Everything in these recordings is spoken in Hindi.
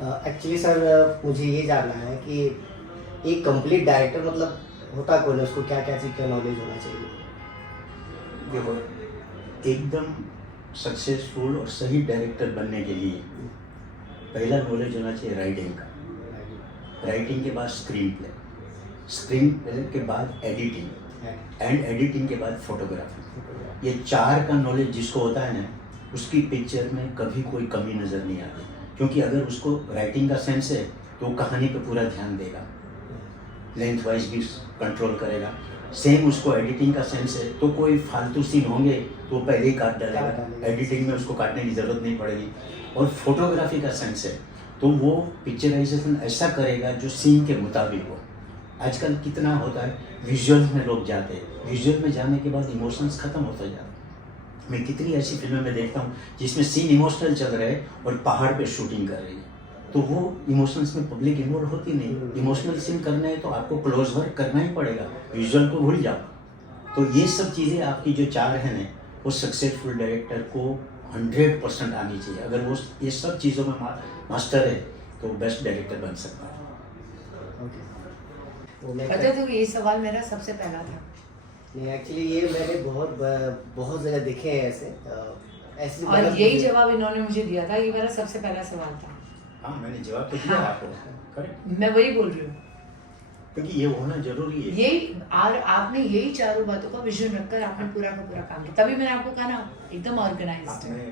एक्चुअली सर मुझे ये जानना है कि एक कंप्लीट डायरेक्टर मतलब होता कौन है, उसको क्या क्या चीज़ का नॉलेज होना चाहिए? देखो, एकदम सक्सेसफुल और सही डायरेक्टर बनने के लिए पहला नॉलेज होना चाहिए राइटिंग का। राइटिंग के बाद स्क्रीन प्ले, स्क्रीन प्ले के बाद एडिटिंग, एंड एडिटिंग के बाद फोटोग्राफी। ये चार का नॉलेज जिसको होता है ना, उसकी पिक्चर में कभी कोई कमी नज़र नहीं आती। क्योंकि अगर उसको राइटिंग का सेंस है तो वो कहानी पे पूरा ध्यान देगा, लेंथ वाइज भी कंट्रोल करेगा। सेम उसको एडिटिंग का सेंस है तो कोई फालतू सीन होंगे तो वो पहले ही काट डालेगा, एडिटिंग में उसको काटने की ज़रूरत नहीं पड़ेगी। और फोटोग्राफी का सेंस है तो वो पिक्चराइजेशन ऐसा करेगा जो सीन के मुताबिक हो। आजकल कितना होता है, विजुअल में लोग जाते हैं, विजुअल में जाने के बाद इमोशंस ख़त्म होता जाता है। मैं कितनी ऐसी फिल्में में देखता हूँ जिसमें सीन इमोशनल चल रहा है और पहाड़ पे शूटिंग कर रही है, तो वो इमोशंस में पब्लिक इन्वॉल्व होती नहीं। इमोशनल सीन करना है तो आपको क्लोज वर्क करना ही पड़ेगा, विजुअल को भूल जाओ। तो ये सब चीज़ें आपकी जो चार हैं ना, वो सक्सेसफुल डायरेक्टर को 100% आनी चाहिए। अगर वो ये सब चीज़ों में मास्टर है तो बेस्ट डायरेक्टर बन सकता है। ओके। वो मैं पता तो ये सवाल मेरा सबसे पहला था। नहीं, एक्चुअली ये मैंने बहुत जगह देखे हैं ऐसे ऐसे और यही जवाब इन्होंने मुझे दिया था, ये मेरा सबसे पहला सवाल था। हाँ, मैंने जवाब तो दिया हाँ। आपको, करेक्ट, मैं वही बोल रही हूँ। क्योंकि ये होना जरूरी है। यही और आपने यही चारों बातों का विजन रखकर आपने पूरा का पूरा काम किया, तभी मैंने आपको कहा ना एकदम ऑर्गेनाइज्ड है। मैं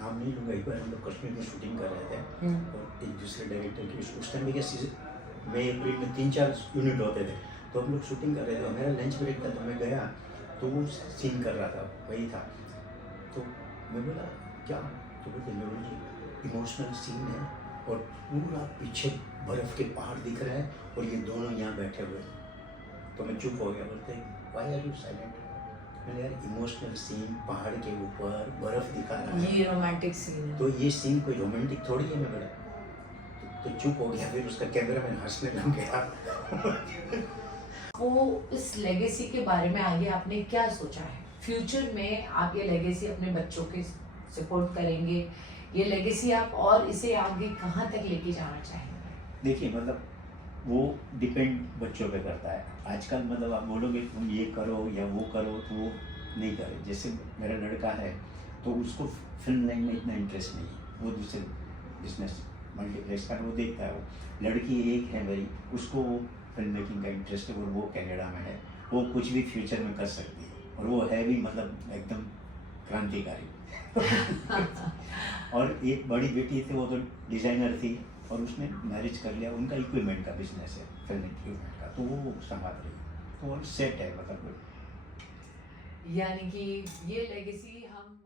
नाम नहीं लूँगा, एक बार हम लोग कश्मीर में शूटिंग कर रहे थे और एक दूसरे डायरेक्टर की उस टाइम में मई अप्रैल में 3-4 यूनिट होते थे, तो हम लोग शूटिंग कर रहे थे और मेरा लंच ब्रेक था, तो मैं गया तो वो सीन कर रहा था, वही था। तो मैं बोला क्या, तो बोलते मेरे जी इमोशनल सीन है और पूरा पीछे बर्फ़ के पहाड़ दिख रहा है और ये दोनों यहाँ बैठे हुए हैं। तो मैं चुप हो गया, बोलते व्हाई आर यू साइलेंट? मैंने यार इमोशनल सीन, पहाड़ के ऊपर बर्फ़ दिखा रहा है, ये रोमांटिक सीन है। तो ये सीन कोई रोमांटिक थोड़ी है। मैं बोला तो चुप हो गया, फिर उसका कैमरा मैन हंसने लग गया। वो इस लेगेसी के बारे में आगे आपने क्या सोचा है? फ्यूचर में आप ये लेगेसी अपने बच्चों के सपोर्ट करेंगे, ये लेगेसी आप और इसे आगे कहाँ तक लेके जाना चाहेंगे? देखिए, मतलब वो डिपेंड बच्चों पे करता है। आजकल मतलब आप बोलोगे तुम ये करो या वो करो तो वो नहीं करे। जैसे मेरा लड़का है तो उसको फिल्म लाइन में इतना इंटरेस्ट नहीं है, वो दूसरे बिजनेस मल्टीप्लेक्स का वो देखता है। वो लड़की एक है मेरी, उसको वो फिल्म मेकिंग का इंटरेस्ट है और वो कनाडा में है, वो कुछ भी फ्यूचर में कर सकती है और वो है भी मतलब एकदम क्रांतिकारी। और एक बड़ी बेटी थी, वो तो डिज़ाइनर थी और उसने मैरिज कर लिया, उनका इक्विपमेंट का बिजनेस है, फिल्म इक्विपमेंट का, तो वो संभाल रही है, तो वो सेट है मतलब। यानी कि ये लेगेसी हम